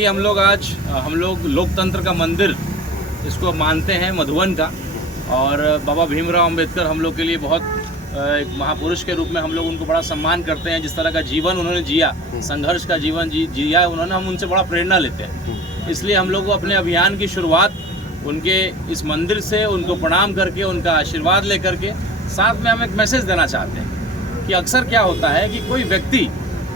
देखिए हम लोग लोकतंत्र का मंदिर इसको मानते हैं, मधुबन का। और बाबा भीमराव अंबेडकर हम लोग के लिए बहुत एक महापुरुष के रूप में हम लोग उनको बड़ा सम्मान करते हैं। जिस तरह का जीवन उन्होंने जिया, संघर्ष का जीवन जिया उन्होंने, हम उनसे बड़ा प्रेरणा लेते हैं। इसलिए हम लोग अपने अभियान की शुरुआत उनके इस मंदिर से, उनको प्रणाम करके, उनका आशीर्वाद लेकर के, साथ में हम एक मैसेज देना चाहते हैं कि अक्सर क्या होता है कि कोई व्यक्ति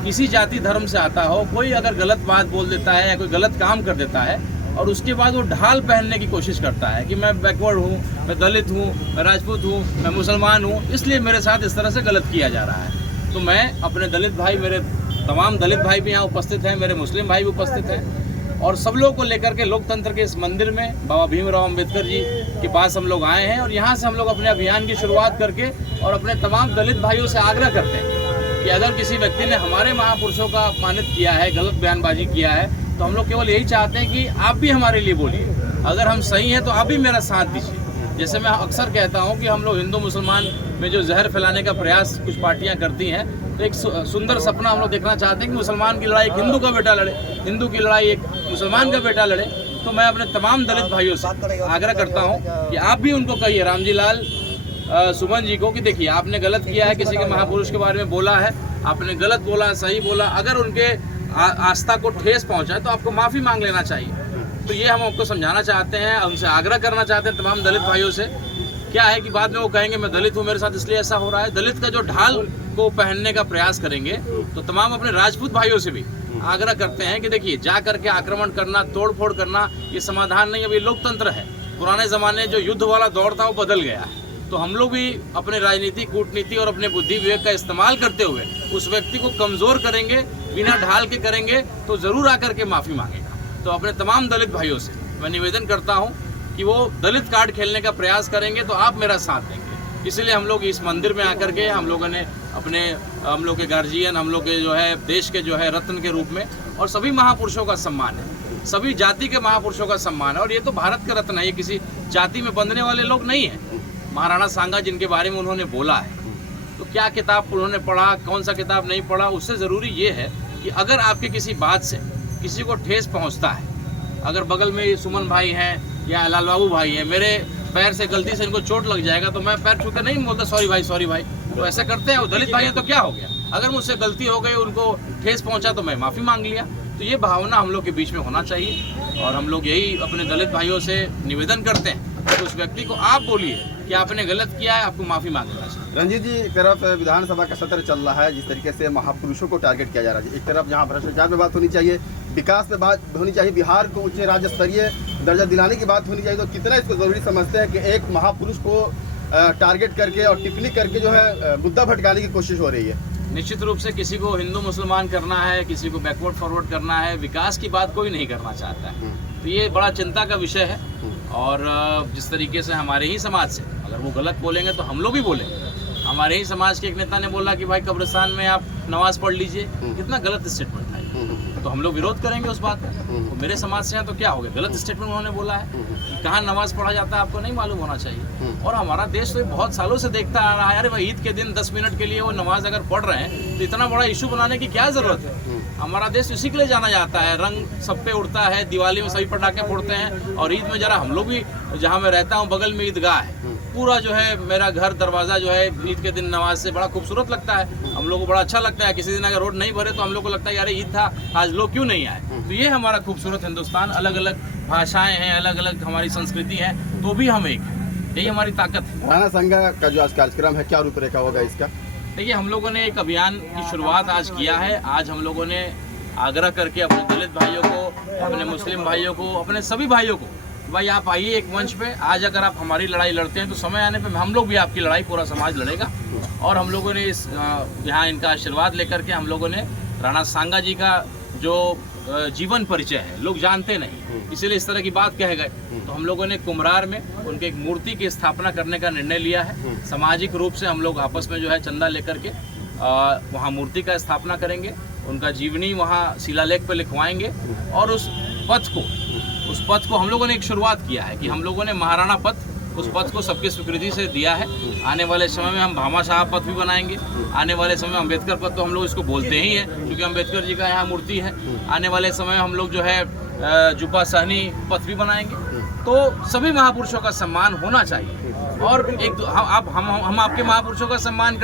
किसी जाति धर्म से आता हो, कोई अगर गलत बात बोल देता है या कोई गलत काम कर देता है और उसके बाद वो ढाल पहनने की कोशिश करता है कि मैं बैकवर्ड हूँ, मैं दलित हूँ, मैं राजपूत हूँ, मैं मुसलमान हूँ, इसलिए मेरे साथ इस तरह से गलत किया जा रहा है। तो मैं अपने दलित भाई, मेरे तमाम दलित भाई भी यहाँ उपस्थित हैं, मेरे मुस्लिम भाई भी उपस्थित हैं, और सब लोग को लेकर के लोकतंत्र के इस मंदिर में बाबा भीमराव अंबेडकर जी के पास हम लोग आए हैं। और यहाँ से हम लोग अपने अभियान की शुरुआत करके और अपने तमाम दलित भाइयों से आग्रह करते हैं कि अगर किसी व्यक्ति ने हमारे महापुरुषों का अपमानित किया है, गलत बयानबाजी किया है, तो हम लोग केवल यही चाहते हैं कि आप भी हमारे लिए बोलिए। अगर हम सही हैं तो आप भी मेरा साथ दीजिए। जैसे मैं अक्सर कहता हूं कि हम लोग हिंदू मुसलमान में जो जहर फैलाने का प्रयास कुछ पार्टियां करती हैं, तो एक सुंदर सपना हम लोग देखना चाहते हैं कि मुसलमान की लड़ाई एक हिंदू का बेटा लड़े, हिंदू की लड़ाई एक मुसलमान का बेटा लड़े। तो मैं अपने तमाम दलित भाइयों से आग्रह करता हूँ कि आप भी उनको कहिए, रामजी लाल सुमन जी को, कि देखिए आपने गलत किया है, किसी के महापुरुष के बारे में बोला है, आपने गलत बोला, सही बोला, अगर उनके आस्था को ठेस पहुंचा है तो आपको माफ़ी मांग लेना चाहिए। तो ये हम आपको समझाना चाहते हैं, उनसे आग्रह करना चाहते हैं तमाम दलित भाइयों से। क्या है कि बाद में वो कहेंगे मैं दलित हूँ, मेरे साथ इसलिए ऐसा हो रहा है। दलित का जो ढाल को पहनने का प्रयास करेंगे तो तमाम अपने राजपूत भाइयों से भी आग्रह करते हैं कि देखिए जा करके आक्रमण करना, तोड़ फोड़ करना, ये समाधान नहीं। अभी लोकतंत्र है, पुराने ज़माने जो युद्ध वाला दौर था वो बदल गया है। तो हम लोग भी अपने राजनीति, कूटनीति और अपने बुद्धि विवेक का इस्तेमाल करते हुए उस व्यक्ति को कमज़ोर करेंगे, बिना ढाल के करेंगे तो ज़रूर आकर के माफ़ी मांगेगा। तो अपने तमाम दलित भाइयों से मैं निवेदन करता हूं कि वो दलित कार्ड खेलने का प्रयास करेंगे तो आप मेरा साथ देंगे। इसलिए हम लोग इस मंदिर में आकर के हम लोगों ने हम लोग के गार्जियन, हम लोग के जो है देश के जो है रत्न के रूप में, और सभी महापुरुषों का सम्मान है, सभी जाति के महापुरुषों का सम्मान है। और ये तो भारत का रत्न है, ये किसी जाति में बंधने वाले लोग नहीं हैं। महाराणा सांगा जिनके बारे में उन्होंने बोला है, तो क्या किताब उन्होंने पढ़ा, कौन सा किताब नहीं पढ़ा, उससे ज़रूरी ये है कि अगर आपके किसी बात से किसी को ठेस पहुंचता है, अगर बगल में सुमन भाई हैं या लाल बाबू भाई हैं, मेरे पैर से गलती से इनको चोट लग जाएगा तो मैं पैर छूकर नहीं बोलता सॉरी भाई, सॉरी भाई। तो ऐसा करते हैं वो दलित भाई हैं तो क्या हो गया, अगर मुझसे गलती हो गई, उनको ठेस पहुंचा तो मैं माफ़ी मांग लिया। तो ये भावना हम लोग के बीच में होना चाहिए। और हम लोग यही अपने दलित भाइयों से निवेदन करते हैं कि उस व्यक्ति को आप बोलिए कि आपने गलत किया है, आपको माफ़ी मांग लेना चाहिए। रंजीत जी, एक तरफ विधानसभा का सत्र चल रहा है, जिस तरीके से महापुरुषों को टारगेट किया जा रहा है, एक तरफ जहां भ्रष्टाचार पे बात होनी चाहिए, विकास पे बात होनी चाहिए, बिहार को उच्च राज्य स्तरीय दर्जा दिलाने की बात होनी चाहिए, तो कितना इसको ज़रूरी समझते हैं कि एक महापुरुष को टारगेट करके और टिप्पणी करके जो है मुद्दा भटकाने की कोशिश हो रही है? निश्चित रूप से किसी को हिंदू मुसलमान करना है, किसी को बैकवर्ड फॉरवर्ड करना है, विकास की बात कोई नहीं करना चाहता है। तो ये बड़ा चिंता का विषय है। और जिस तरीके से हमारे ही समाज से अगर वो गलत बोलेंगे तो हम लोग भी बोलेंगे। हमारे ही समाज के एक नेता ने बोला कि भाई कब्रिस्तान में आप नमाज पढ़ लीजिए, कितना गलत स्टेटमेंट था। तो हम लोग विरोध करेंगे उस बात का। तो मेरे समाज से हैं तो क्या हो गया, गलत स्टेटमेंट उन्होंने बोला है कि कहाँ नमाज पढ़ा जाता है आपको नहीं मालूम होना चाहिए। और हमारा देश तो बहुत सालों से देखता आ रहा है, अरे भाई ईद के दिन 10 मिनट के लिए वो नमाज अगर पढ़ रहे हैं तो इतना बड़ा इशू बनाने की क्या ज़रूरत है। हमारा देश इसी के लिए जाना जाता है, रंग सब पे उड़ता है, दिवाली में सभी पटाखे फोड़ते हैं, और ईद में जरा हम लोग भी, जहाँ मैं रहता हूँ बगल में ईदगाह है, पूरा जो है मेरा घर दरवाज़ा जो है ईद के दिन नमाज से बड़ा खूबसूरत लगता है, हम लोग को बड़ा अच्छा लगता है। किसी दिन अगर रोड नहीं भरे तो हम लोग को लगता है यार ईद था, आज लोग क्यों नहीं आए। तो ये हमारा खूबसूरत हिंदुस्तान, अलग अलग भाषाएं हैं, अलग अलग हमारी संस्कृति है, तो भी हम एक हैं, यही हमारी ताकत है। राणा सांगा का जो आज कार्यक्रम है, क्या रूपरेखा होगा इसका? देखिए हम लोगों ने एक अभियान की शुरुआत आज किया है। आज हम लोगों ने आग्रह करके अपने दलित भाइयों को, अपने मुस्लिम भाइयों को, अपने सभी भाइयों को, भाई आप आइए एक मंच पे। आज अगर आप हमारी लड़ाई लड़ते हैं तो समय आने पे हम लोग भी आपकी लड़ाई, पूरा समाज लड़ेगा। और हम लोगों ने इस यहाँ इनका आशीर्वाद लेकर के हम लोगों ने राणा सांगा जी का जो जीवन परिचय है लोग जानते नहीं, इसीलिए इस तरह की बात कह गए। तो हम लोगों ने कुम्हरार में उनके एक मूर्ति की स्थापना करने का निर्णय लिया है। सामाजिक रूप से हम लोग आपस में जो है चंदा लेकर के वहाँ मूर्ति का स्थापना करेंगे, उनका जीवनी वहाँ शिलालेख पर लिखवाएंगे। और उस पथ को हम लोगों ने एक शुरुआत किया है कि हम लोगों ने महाराणा पथ उस पद को सबकी स्वीकृति से दिया है। आने वाले समय में हम भामाशाह पद भी बनाएंगे। आने वाले समय में अम्बेडकर पद तो हम लोग इसको बोलते ही हैं क्योंकि अम्बेडकर जी का यहाँ मूर्ति है। आने वाले समय हम लोग जो है जुब्बा सहनी पद भी बनाएंगे। तो सभी महापुरुषों का सम्मान होना चाहिए और एक हम आपके महापुरुषों का सम्मान